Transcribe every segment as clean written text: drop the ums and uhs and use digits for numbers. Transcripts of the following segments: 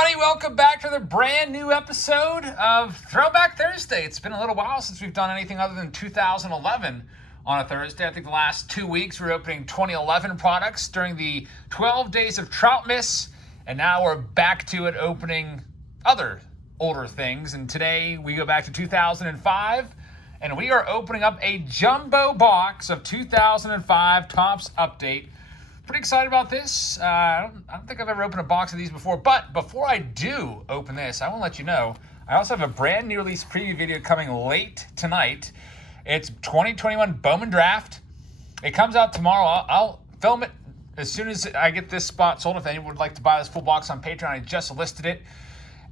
everybody. Welcome back to the brand new episode of Throwback Thursday. It's been a little while since we've done anything other than 2011 on a Thursday. I think the last 2 weeks we were opening 2011 products during the 12 days of Troutmas, and now we're back to it opening other older things. And today we go back to 2005, and we are opening up a jumbo box of 2005 Topps Update. Pretty excited about this. I don't think I've ever opened a box of these before, but before I do open this, I want to let you know, I also have a brand new release preview video coming late tonight. It's 2021 Bowman Draft. It comes out tomorrow. I'll film it as soon as I get this spot sold. If anyone would like to buy this full box on Patreon, I just listed it.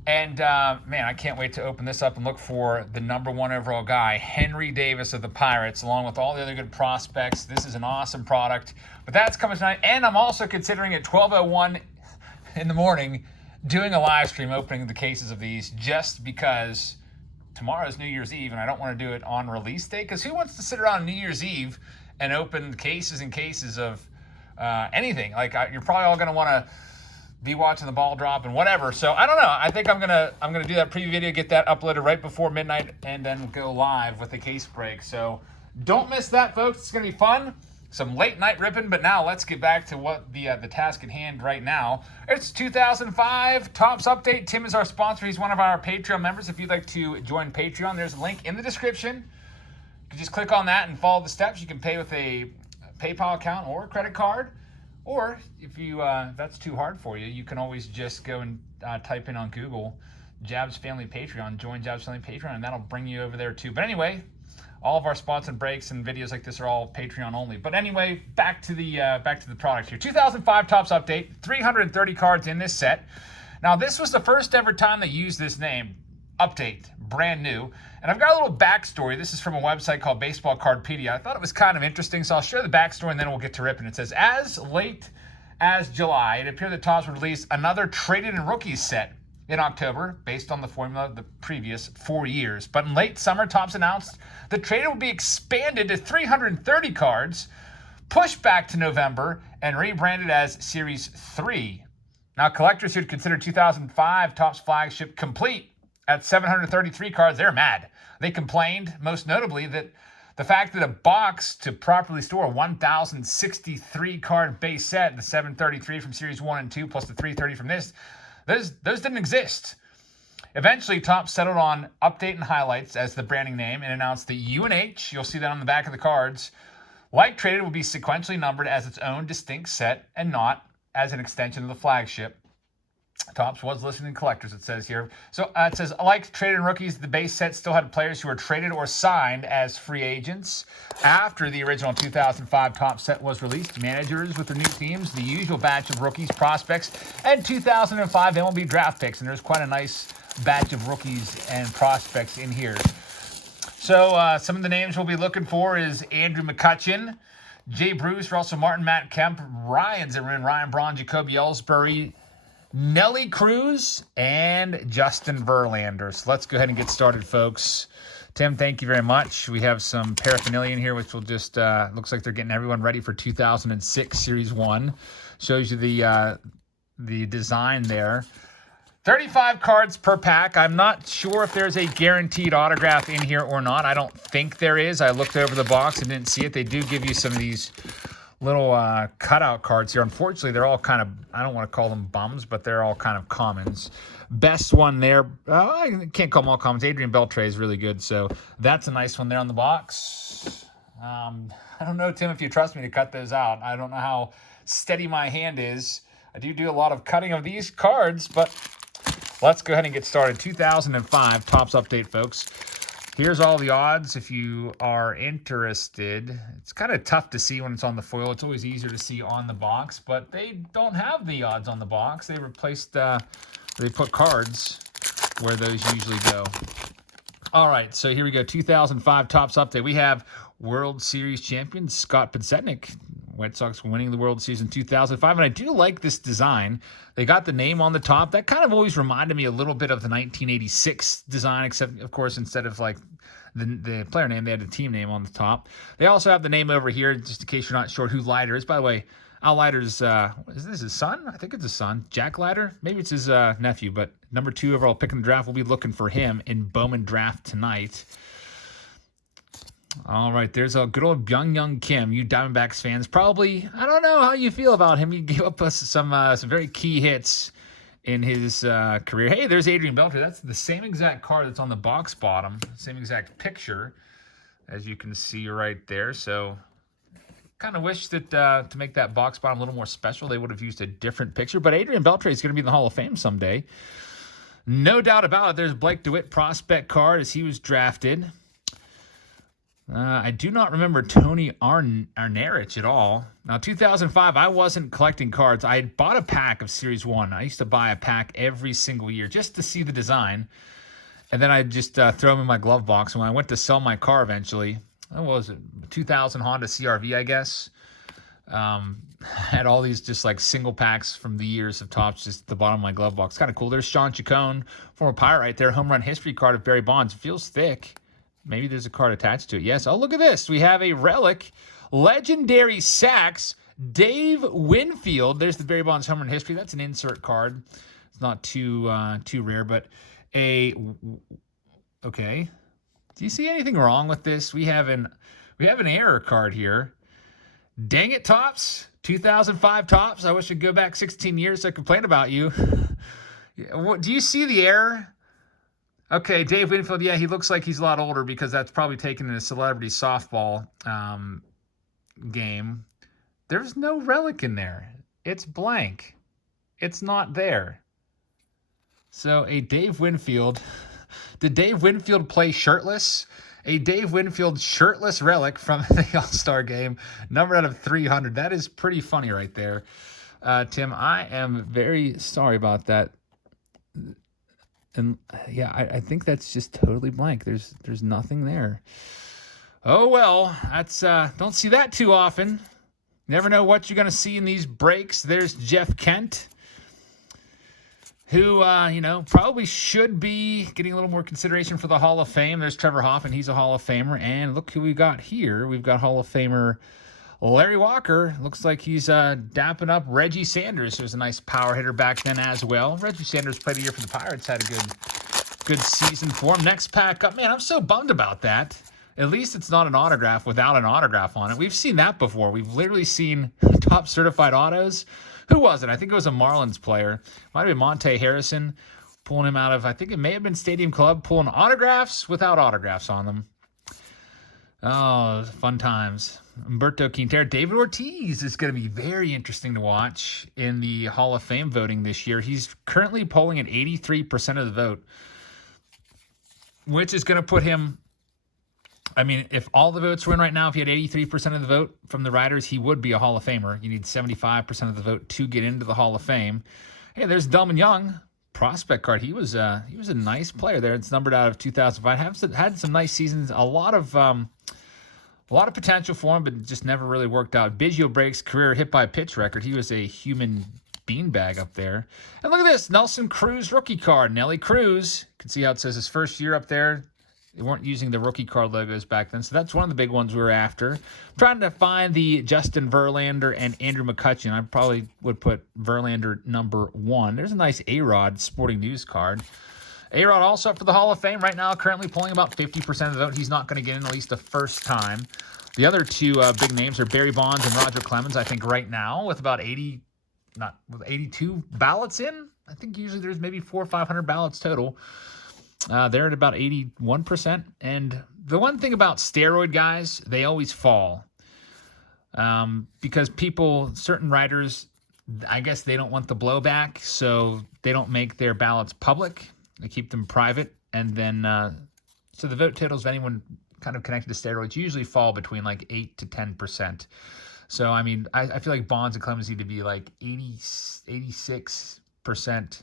And man, I can't wait to open this up and look for the #1 overall guy, Henry Davis of the Pirates, along with all the other good prospects. This is an awesome product. But that's coming tonight. And I'm also considering at 12:01 in the morning doing a live stream opening the cases of these, just because tomorrow's New Year's Eve and I don't want to do it on release day. Because who wants to sit around New Year's Eve and open cases and cases of anything? Like, you're probably all going to want to be watching the ball drop and whatever. So I don't know. I think I'm gonna do that preview video, get that uploaded right before midnight, and then go live with the case break. So don't miss that, folks. It's gonna be fun. Some late night ripping, but now let's get back to what the task at hand right now. It's 2005 Topps Update. Tim is our sponsor. He's one of our Patreon members. If you'd like to join Patreon, there's a link in the description. You can just click on that and follow the steps. You can pay with a PayPal account or a credit card. Or if that's too hard for you, you can always just go and type in on Google Jabs Family Patreon, join Jabs Family Patreon, and that'll bring you over there too. But anyway, all of our spots and breaks and videos like this are all Patreon only. But anyway, back to the product here. 2005 Topps Update, 330 cards in this set. Now this was the first ever time they used this name, Update, brand new. And I've got a little backstory. This is from a website called Baseball Cardpedia. I thought it was kind of interesting, so I'll share the backstory and then we'll get to ripping. It says, as late as July, it appeared that Topps would release another Traded and Rookies set in October, based on the formula of the previous 4 years. But in late summer, Topps announced the Traded would be expanded to 330 cards, pushed back to November, and rebranded as Series 3. Now, collectors who'd consider 2005 Topps flagship complete at 733 cards, they're mad. They complained, most notably, that the fact that a box to properly store a 1,063 card base set, the 733 from Series 1 and 2 plus the 330 from this, those didn't exist. Eventually, Topps settled on Update and Highlights as the branding name and announced that UNH, you'll see that on the back of the cards, like Traded, will be sequentially numbered as its own distinct set and not as an extension of the flagship. Topps was listening to collectors, it says here. So it says, like Traded and Rookies, the base set still had players who were traded or signed as free agents. After the original 2005 Topps set was released, managers with their new teams, the usual batch of rookies, prospects, and 2005 MLB draft picks. And there's quite a nice batch of rookies and prospects in here. So some of the names we'll be looking for is Andrew McCutchen, Jay Bruce, Russell Martin, Matt Kemp, Ryan Zimmerman, Ryan Braun, Jacoby Ellsbury, Nelly Cruz, and Justin Verlander. So let's go ahead and get started, folks. Tim, thank you very much. We have some paraphernalia in here, which will just, looks like they're getting everyone ready for 2006 Series 1. Shows you the design there. 35 cards per pack. I'm not sure if there's a guaranteed autograph in here or not. I don't think there is. I looked over the box and didn't see it. They do give you some of these little cutout cards here. Unfortunately, they're all kind of, I don't want to call them bums, but they're all kind of commons. Best one there, I can't call them all commons. Adrian Beltre is really good, so that's a nice one there on the box. I don't know, Tim, if you trust me to cut those out. I don't know how steady my hand is. I do a lot of cutting of these cards, but let's go ahead and get started. 2005 Topps Update, folks. Here's all the odds if you are interested. It's kind of tough to see when it's on the foil. It's always easier to see on the box, but they don't have the odds on the box. They replaced, they put cards where those usually go. All right, so here we go. 2005 Topps Update. We have World Series champion Scott Podsednik. White Sox winning the World Series in 2005. And I do like this design. They got the name on the top. That kind of always reminded me a little bit of the 1986 design, except, of course, instead of like the player name, they had the team name on the top. They also have the name over here, just in case you're not sure who Leiter is. By the way, Outlider's, is this his son? I think it's his son. Jack Leiter? Maybe it's his nephew, but number 2 overall pick in the draft. We'll be looking for him in Bowman draft tonight. All right, there's a good old Young Kim. You Diamondbacks fans probably, I don't know how you feel about him. He gave up us some very key hits in his career. Hey, there's Adrian Beltre. That's the same exact card that's on the box bottom. Same exact picture, as you can see right there. So kind of wish that to make that box bottom a little more special, they would have used a different picture. But Adrian Beltre is going to be in the Hall of Fame someday. No doubt about it. There's Blake DeWitt prospect card as he was drafted. I do not remember Tony Arnarich at all. Now, 2005, I wasn't collecting cards. I had bought a pack of Series 1. I used to buy a pack every single year just to see the design. And then I'd just throw them in my glove box. And when I went to sell my car eventually, what was it, 2000 Honda CR-V, I guess. Had all these just like single packs from the years of Topps just at the bottom of my glove box. Kind of cool. There's Sean Chacon, former Pirate right there. Home run history card of Barry Bonds. It feels thick. Maybe there's a card attached to it. Yes. Oh, look at this. We have a relic. Legendary Sacks. Dave Winfield. There's the Barry Bonds home run history. That's an insert card. It's not too rare, but okay. Do you see anything wrong with this? We have an error card here. Dang it, Topps. 2005 Topps. I wish I'd go back 16 years to complain about you. Do you see the error? Okay, Dave Winfield, yeah, he looks like he's a lot older because that's probably taken in a celebrity softball game. There's no relic in there. It's blank. It's not there. So a Dave Winfield. Did Dave Winfield play shirtless? A Dave Winfield shirtless relic from the All-Star game, numbered out of 300. That is pretty funny right there. Tim, I am very sorry about that. And yeah, I think that's just totally blank. There's nothing there. Oh well, that's don't see that too often. Never know what you're gonna see in these breaks. There's Jeff Kent, who probably should be getting a little more consideration for the Hall of Fame. There's Trevor Hoffman, he's a Hall of Famer, and look who we got here. We've got Hall of Famer Larry Walker. Looks like he's dapping up Reggie Sanders, who was a nice power hitter back then as well. Reggie Sanders played a year for the Pirates, had a good season for him. Next pack up, man, I'm so bummed about that. At least it's not an autograph without an autograph on it. We've seen that before. We've literally seen top certified autos. Who was it? I think it was a Marlins player. Might have been Monte Harrison pulling him out of, I think it may have been Stadium Club, pulling autographs without autographs on them. Oh, fun times. Humberto Quintero. David Ortiz is going to be very interesting to watch in the Hall of Fame voting this year. He's currently polling at 83% of the vote, which is going to put him, I mean, if all the votes were in right now, if he had 83% of the vote from the writers, he would be a Hall of Famer. You need 75% of the vote to get into the Hall of Fame. Hey, there's Delman Young, prospect card. He was a nice player there. It's numbered out of 2005. Had some nice seasons. A lot of potential for him, but just never really worked out. Biggio breaks career hit by pitch record. He was a human beanbag up there. And look at this, Nelson Cruz rookie card. Nelly Cruz. You can see how it says his first year up there. They weren't using the rookie card logos back then, so that's one of the big ones we were after. I'm trying to find the Justin Verlander and Andrew McCutcheon. I probably would put Verlander number 1. There's a nice A-Rod Sporting News card. A-Rod also up for the Hall of Fame right now, currently pulling about 50% of the vote. He's not going to get in at least the first time. The other two big names are Barry Bonds and Roger Clemens, I think, right now, with about 82 ballots in. I think usually there's maybe 400 or 500 ballots total. They're at about 81%. And the one thing about steroid guys, they always fall. Because certain writers, I guess they don't want the blowback, so they don't make their ballots public. They keep them private. And then, so the vote totals of anyone kind of connected to steroids usually fall between like 8 to 10%. So, I mean, I feel like Bonds and Clemens need to be like 86%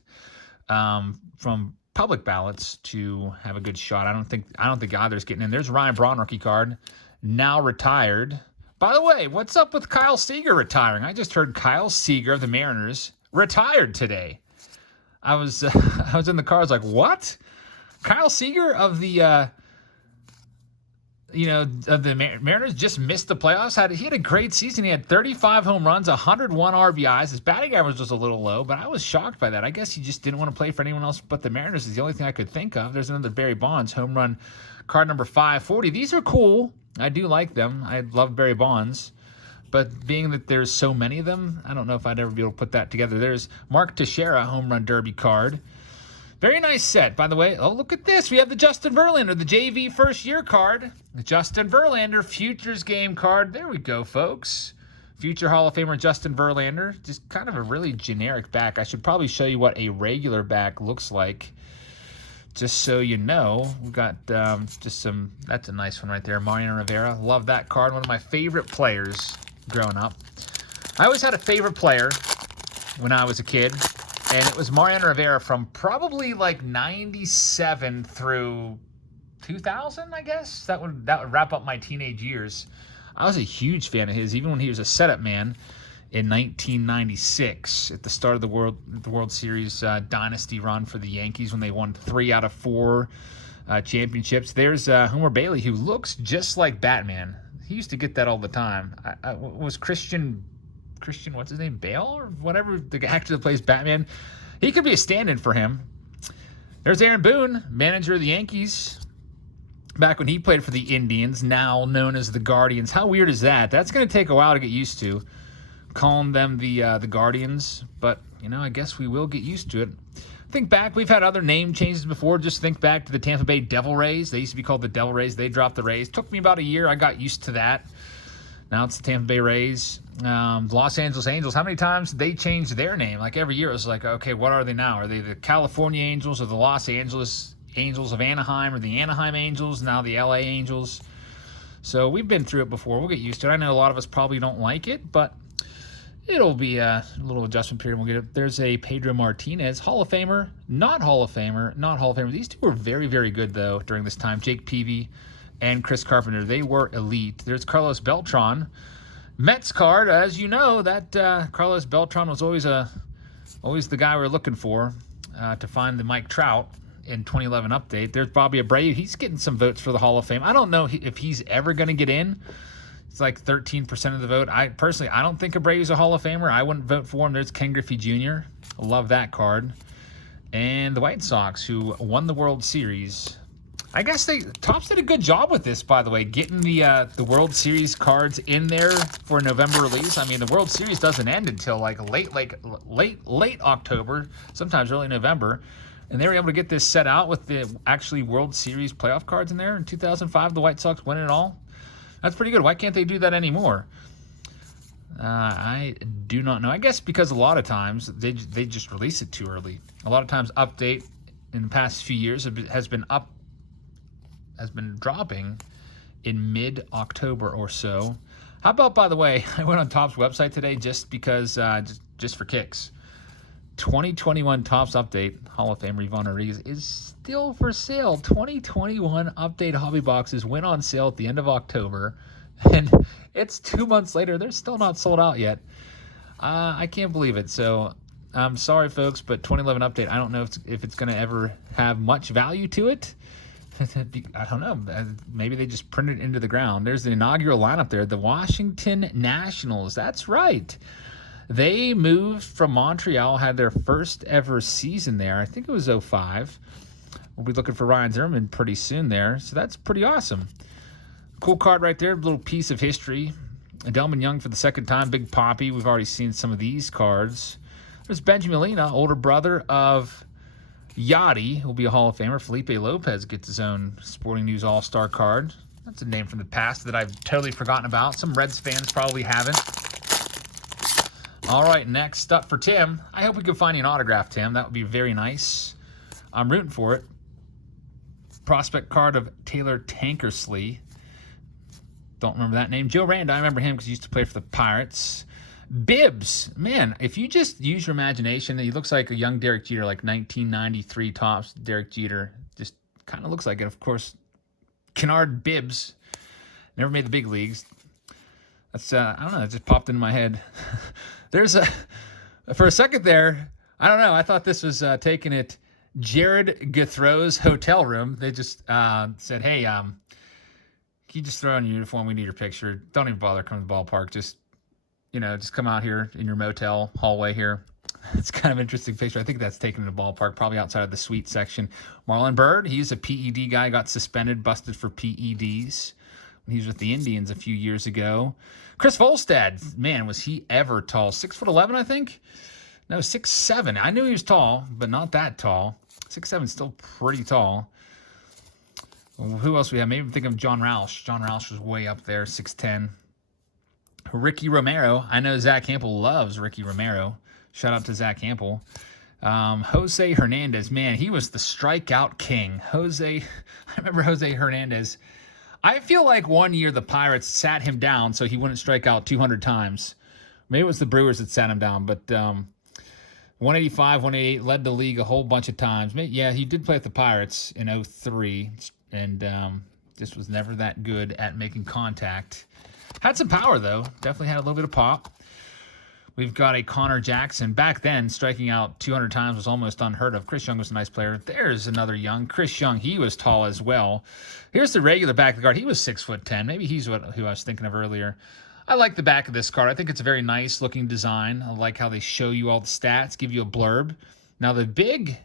from public ballots to have a good shot. I don't think either's getting in. There's Ryan Braun rookie card, now retired. By the way, what's up with Kyle Seager retiring? I just heard Kyle Seager of the Mariners retired today. I was in the car. I was like, what? Kyle Seager of the the Mariners just missed the playoffs. He had a great season. He had 35 home runs, 101 RBIs. His batting average was a little low, but I was shocked by that. I guess he just didn't want to play for anyone else but the Mariners is the only thing I could think of. There's another Barry Bonds home run card number 540. These are cool. I do like them. I love Barry Bonds. But being that there's so many of them, I don't know if I'd ever be able to put that together. There's Mark Teixeira home run derby card. Very nice set, by the way. Oh, look at this. We have the Justin Verlander, the JV first year card. The Justin Verlander Futures game card. There we go, folks. Future Hall of Famer Justin Verlander. Just kind of a really generic back. I should probably show you what a regular back looks like. Just so you know, we've got just some, that's a nice one right there. Mariano Rivera. Love that card. One of my favorite players growing up. I always had a favorite player when I was a kid, and it was Mariano Rivera from probably like 97 through 2000, I guess. That would wrap up my teenage years. I was a huge fan of his, even when he was a setup man in 1996 at the start of the World Series dynasty run for the Yankees when they won 3 out of 4 championships. There's Homer Bailey, who looks just like Batman. He used to get that all the time. Was Christian, what's his name, Bale or whatever, the actor that plays Batman? He could be a stand-in for him. There's Aaron Boone, manager of the Yankees, back when he played for the Indians, now known as the Guardians. How weird is that? That's going to take a while to get used to, calling them the Guardians. But, I guess we will get used to it. Think back, we've had other name changes before. Just think back to the Tampa Bay Devil Rays. They used to be called the Devil Rays. They dropped the Rays. Took me about a year. I got used to that. Now it's the Tampa Bay Rays. Los Angeles Angels. How many times did they change their name? Like every year it was like, okay, what are they now? Are they the California Angels or the Los Angeles Angels of Anaheim or the Anaheim Angels? Now the LA Angels. So we've been through it before. We'll get used to it. I know a lot of us probably don't like it, but it'll be a little adjustment period. We'll get it. There's a Pedro Martinez, Hall of Famer, not Hall of Famer, not Hall of Famer. These two were very, very good, though, during this time. Jake Peavy and Chris Carpenter, they were elite. There's Carlos Beltran. Mets card, as you know, that Carlos Beltran was always the guy we were looking for to find the Mike Trout in 2011 update. There's Bobby Abreu. He's getting some votes for the Hall of Fame. I don't know if he's ever going to get in. It's like 13% of the vote. I don't think Abreu's a Hall of Famer. I wouldn't vote for him. There's Ken Griffey Jr. Love that card. And the White Sox, who won the World Series. I guess TOPPS did a good job with this, by the way, getting the World Series cards in there for November release. I mean, the World Series doesn't end until like late October, sometimes early November. And they were able to get this set out with the actually World Series playoff cards in there. In 2005, the White Sox win it all. That's pretty good. Why can't they do that anymore? I do not know. I guess because a lot of times they just release it too early. A lot of times update in the past few years has been dropping in mid-October or so. How about, by the way, I went on TOPPS website today just because, just for kicks. 2021 TOPPS update, Hall of Famer Ivan Rodriguez, is still for sale. 2021 update hobby boxes went on sale at the end of October, and it's 2 months later. They're still not sold out yet. I can't believe it. So I'm sorry, folks, but 2011 update, I don't know if it's going to ever have much value to it. I don't know. Maybe they just printed it into the ground. There's the inaugural lineup there. The Washington Nationals. That's right. They moved from Montreal, had their first ever season there. I think it was 2005. We'll be looking for Ryan Zimmerman pretty soon there. So that's pretty awesome. Cool card right there. A little piece of history. Delman Young for the second time. Big Poppy. We've already seen some of these cards. There's Benjamin Molina, older brother of Yachty, who will be a Hall of Famer. Felipe Lopez gets his own Sporting News All-Star card. That's a name from the past that I've totally forgotten about. Some Reds fans probably haven't. All right, next up for Tim. I hope we can find you an autograph, Tim. That would be very nice. I'm rooting for it. Prospect card of Taylor Tankersley. Don't remember that name. Joe Rand, I remember him because he used to play for the Pirates. Bibbs. Man, if you just use your imagination, he looks like a young Derek Jeter, like 1993 TOPPS Derek Jeter. Just kind of looks like it. Of course, Kennard Bibbs. Never made the big leagues. That's, I don't know, it just popped into my head. For a second there, I don't know, I thought this was taken at Jared Guthrow's hotel room. They just said, hey, Can you just throw on your uniform? We need your picture. Don't even bother coming to the ballpark. Just, just come out here in your motel hallway here. It's kind of an interesting picture. I think that's taken in the ballpark, probably outside of the suite section. Marlon Byrd, he's a PED guy, got suspended, busted for PEDs when he was with the Indians a few years ago. Chris Volstad, man, was he ever tall? 6'11", I think? No, 6'7". I knew he was tall, but not that tall. 6'7", still pretty tall. Who else we have? Maybe I'm thinking of John Roush. John Roush was way up there, 6'10". Ricky Romero. I know Zach Campbell loves Ricky Romero. Shout out to Zach Campbell. Jose Hernandez, man, he was the strikeout king. I remember Jose Hernandez. I feel like one year the Pirates sat him down so he wouldn't strike out 200 times. Maybe it was the Brewers that sat him down, but 185, 188, led the league a whole bunch of times. Yeah, he did play with the Pirates in 2003, and just was never that good at making contact. Had some power, though. Definitely had a little bit of pop. We've got a Connor Jackson. Back then, striking out 200 times was almost unheard of. Chris Young was a nice player. There's another Young. Chris Young, he was tall as well. Here's the regular back of the card. He was 6'10". Maybe he's who I was thinking of earlier. I like the back of this card. I think it's a very nice looking design. I like how they show you all the stats, give you a blurb. Now the big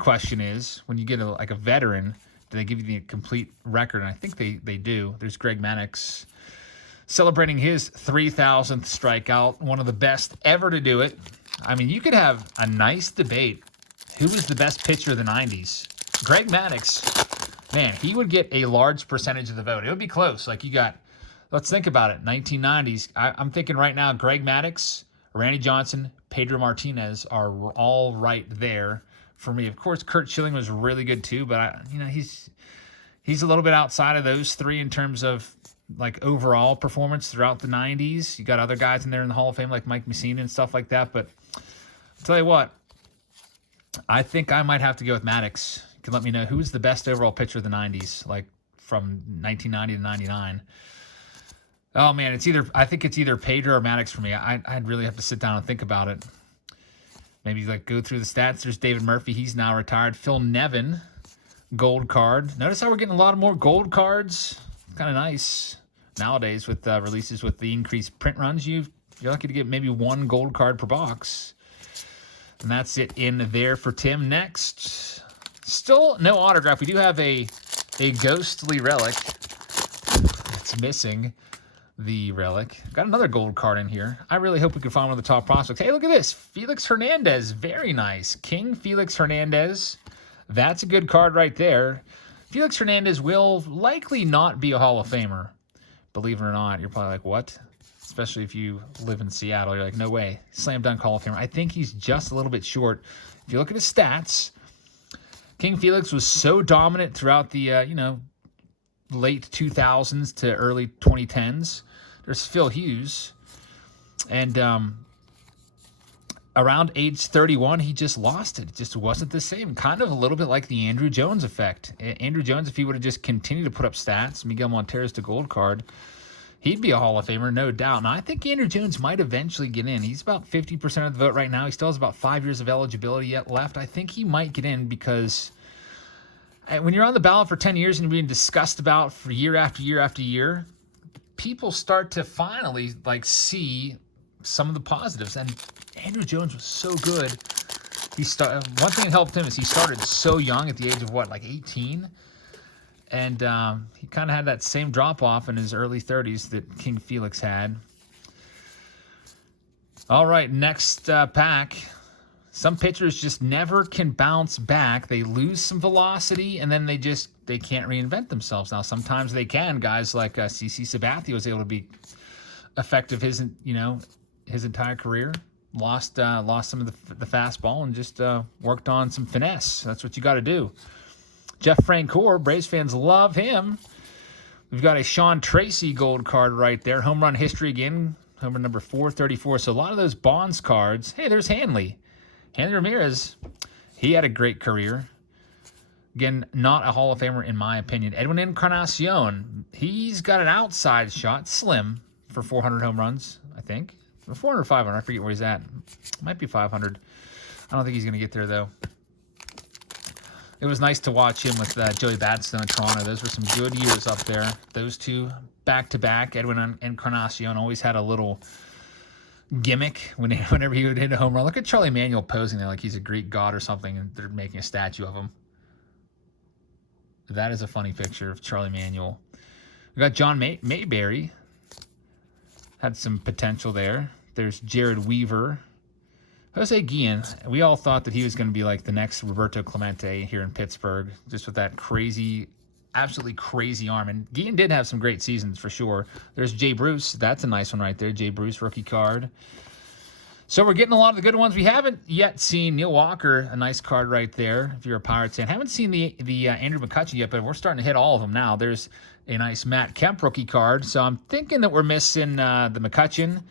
question is, when you get a veteran, do they give you the complete record? And I think they do. There's Greg Maddux celebrating his 3,000th strikeout, one of the best ever to do it. I mean, you could have a nice debate. Who was the best pitcher of the 90s? Greg Maddux, man, he would get a large percentage of the vote. It would be close. Like you got, let's think about it, 1990s. I'm thinking right now, Greg Maddux, Randy Johnson, Pedro Martinez are all right there for me. Of course, Curt Schilling was really good too, but he's a little bit outside of those three in terms of like overall performance throughout the 90s. You got other guys in there in the Hall of Fame like Mike Messina and stuff like that. But I'll tell you what, I think I might have to go with Maddux. You can let me know who's the best overall pitcher of the 90s, like from 1990 to 99. Oh man, I think it's either Pedro or Maddux for me. I'd really have to sit down and think about it. Maybe like go through the stats. There's David Murphy. He's now retired. Phil Nevin, gold card. Notice how we're getting a lot more gold cards. Kind of nice nowadays with releases with the increased print runs. You're lucky to get maybe one gold card per box. And that's it in there for Tim. Next, still no autograph. We do have a ghostly relic. It's missing the relic. Got another gold card in here. I really hope we can find one of the top prospects. Hey, look at this. Felix Hernandez. Very nice. King Felix Hernandez. That's a good card right there. Felix Hernandez will likely not be a Hall of Famer. Believe it or not, you're probably like, what? Especially if you live in Seattle. You're like, no way. Slam dunk Hall of Famer. I think he's just a little bit short. If you look at his stats, King Felix was so dominant throughout the, late 2000s to early 2010s. There's Phil Hughes. And around age 31, he just lost it. It just wasn't the same. Kind of a little bit like the Andrew Jones effect. Andrew Jones, if he would have just continued to put up stats, Miguel Montero's the gold card, he'd be a Hall of Famer, no doubt. And I think Andrew Jones might eventually get in. He's about 50% of the vote right now. He still has about 5 years of eligibility yet left. I think he might get in because when you're on the ballot for 10 years and you're being discussed about for year after year after year, people start to finally see some of the positives. And Andrew Jones was so good. One thing that helped him is he started so young at the age of 18? And he kind of had that same drop-off in his early 30s that King Felix had. All right, next pack. Some pitchers just never can bounce back. They lose some velocity, and then they can't reinvent themselves. Now, sometimes they can. Guys like CC Sabathia was able to be effective his entire career. Lost some of the fastball and just worked on some finesse. That's what you got to do. Jeff Francoeur, Braves fans love him. We've got a Sean Tracy gold card right there. Home run history again. Home run number 434. So a lot of those Bonds cards. Hey, there's Hanley. Hanley Ramirez. He had a great career. Again, not a Hall of Famer in my opinion. Edwin Encarnacion. He's got an outside shot. Slim for 400 home runs, I think. 400 or 500. I forget where he's at. Might be 500. I don't think he's going to get there, though. It was nice to watch him with Joey Batstone in Toronto. Those were some good years up there. Those two back-to-back. Edwin Encarnacion always had a little gimmick whenever he would hit a home run. Look at Charlie Manuel posing there like he's a Greek god or something, and they're making a statue of him. That is a funny picture of Charlie Manuel. We got John Mayberry. Had some potential there. There's Jared Weaver. Jose Guillen, we all thought that he was going to be like the next Roberto Clemente here in Pittsburgh, just with that crazy, absolutely crazy arm. And Guillen did have some great seasons for sure. There's Jay Bruce. That's a nice one right there. Jay Bruce, rookie card. So we're getting a lot of the good ones. We haven't yet seen Neil Walker, a nice card right there, if you're a Pirates fan. Haven't seen the Andrew McCutchen yet, but we're starting to hit all of them now. There's a nice Matt Kemp rookie card. So I'm thinking that we're missing the McCutchen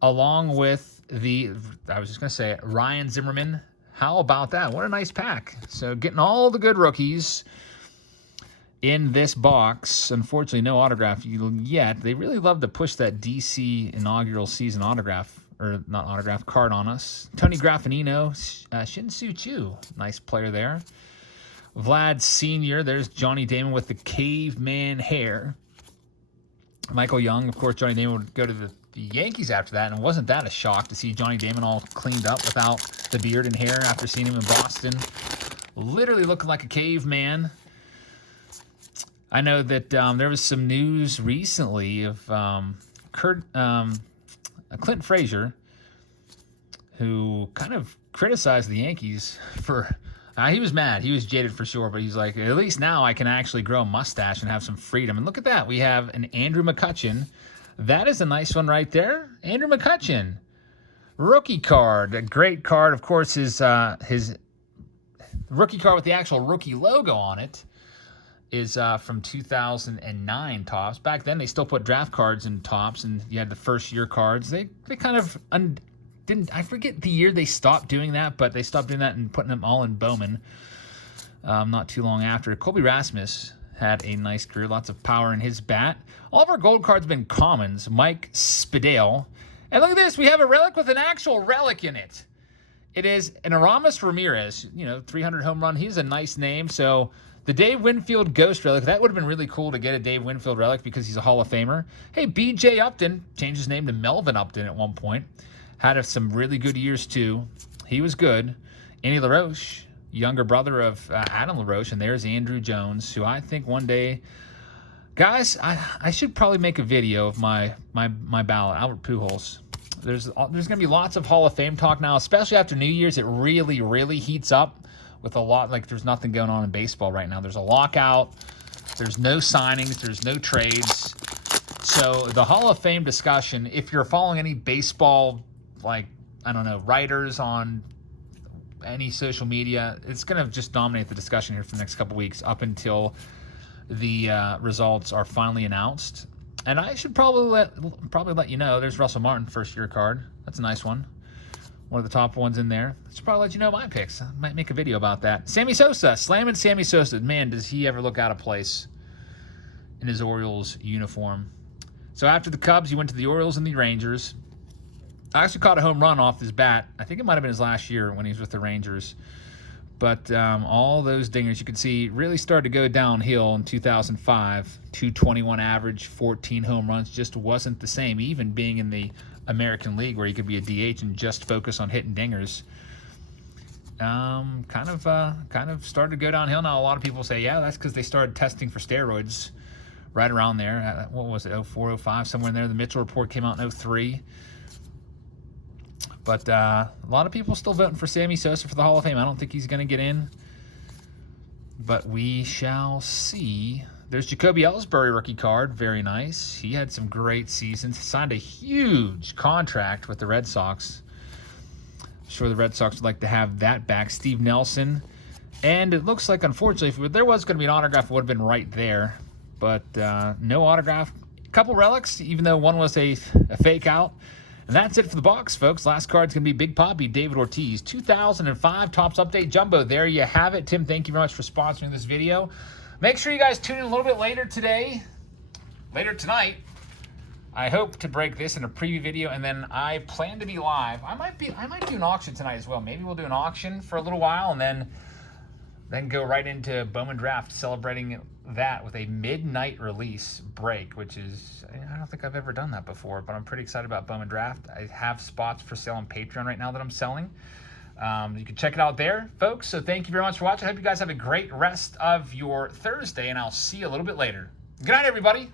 along with I was just going to say, Ryan Zimmerman. How about that? What a nice pack. So getting all the good rookies in this box. Unfortunately, no autograph yet. They really love to push that DC inaugural season autograph, or not autograph, card on us. Tony Graffinino, Shin-Soo Choo. Nice player there. Vlad Sr., there's Johnny Damon with the caveman hair. Michael Young, of course, Johnny Damon would go to the Yankees after that, and wasn't that a shock to see Johnny Damon all cleaned up without the beard and hair after seeing him in Boston? Literally looking like a caveman. I know that there was some news recently of Clinton Frazier, who kind of criticized the Yankees for... he was mad. He was jaded for sure, but he's like, at least now I can actually grow a mustache and have some freedom. And look at that. We have an Andrew McCutchen. That is a nice one right there. Andrew McCutchen. Rookie card. A great card. Of course, his rookie card with the actual rookie logo on it is from 2009 Topps. Back then, they still put draft cards in Topps, and you had the first-year cards. They kind of didn't... I forget the year they stopped doing that, but they stopped doing that and putting them all in Bowman not too long after. Colby Rasmus had a nice career, lots of power in his bat. All of our gold cards have been commons. Mike Spadale. And look at this. We have a relic with an actual relic in it. It is an Aramis Ramirez, 300 home run. He's a nice name. So the Dave Winfield Ghost relic, that would have been really cool to get a Dave Winfield relic because he's a Hall of Famer. Hey, B.J. Upton, changed his name to Melvin Upton at one point. Had some really good years, too. He was good. Andy LaRoche, younger brother of Adam LaRoche, and there's Andrew Jones, who I think one day... Guys, I should probably make a video of my ballot, Albert Pujols. There's going to be lots of Hall of Fame talk now, especially after New Year's. It really, really heats up with a lot. Like, there's nothing going on in baseball right now. There's a lockout. There's no signings. There's no trades. So the Hall of Fame discussion, if you're following any baseball, writers on any social media, it's going to just dominate the discussion here for the next couple weeks up until the results are finally announced. And I should probably let you know, there's Russell Martin, first-year card. That's a nice one. One of the top ones in there. I should probably let you know my picks. I might make a video about that. Sammy Sosa, slamming Sammy Sosa. Man, does he ever look out of place in his Orioles uniform. So after the Cubs, he went to the Orioles and the Rangers. I actually caught a home run off his bat. I think it might have been his last year when he was with the Rangers. But all those dingers, you can see, really started to go downhill in 2005. 221 average, 14 home runs, just wasn't the same. Even being in the American League where you could be a DH and just focus on hitting dingers. Kind of started to go downhill. Now, a lot of people say, yeah, that's because they started testing for steroids right around there. What was it, 04, 05, somewhere in there. The Mitchell report came out in 03. But a lot of people still voting for Sammy Sosa for the Hall of Fame. I don't think he's going to get in. But we shall see. There's Jacoby Ellsbury rookie card. Very nice. He had some great seasons. Signed a huge contract with the Red Sox. I'm sure the Red Sox would like to have that back. Steve Nelson. And it looks like, unfortunately, if there was going to be an autograph, it would have been right there. But no autograph. A couple relics, even though one was a fake out. And that's it for the box, folks. Last card's going to be Big Papi, David Ortiz. 2005 Topps Update Jumbo. There you have it. Tim, thank you very much for sponsoring this video. Make sure you guys tune in a little bit later tonight. I hope to break this in a preview video, and then I plan to be live. I might do an auction tonight as well. Maybe we'll do an auction for a little while, and then Then go right into Bowman Draft, celebrating that with a midnight release break, which is, I don't think I've ever done that before, but I'm pretty excited about Bowman Draft. I have spots for sale on Patreon right now that I'm selling. You can check it out there, folks. So thank you very much for watching. I hope you guys have a great rest of your Thursday, and I'll see you a little bit later. Good night, everybody.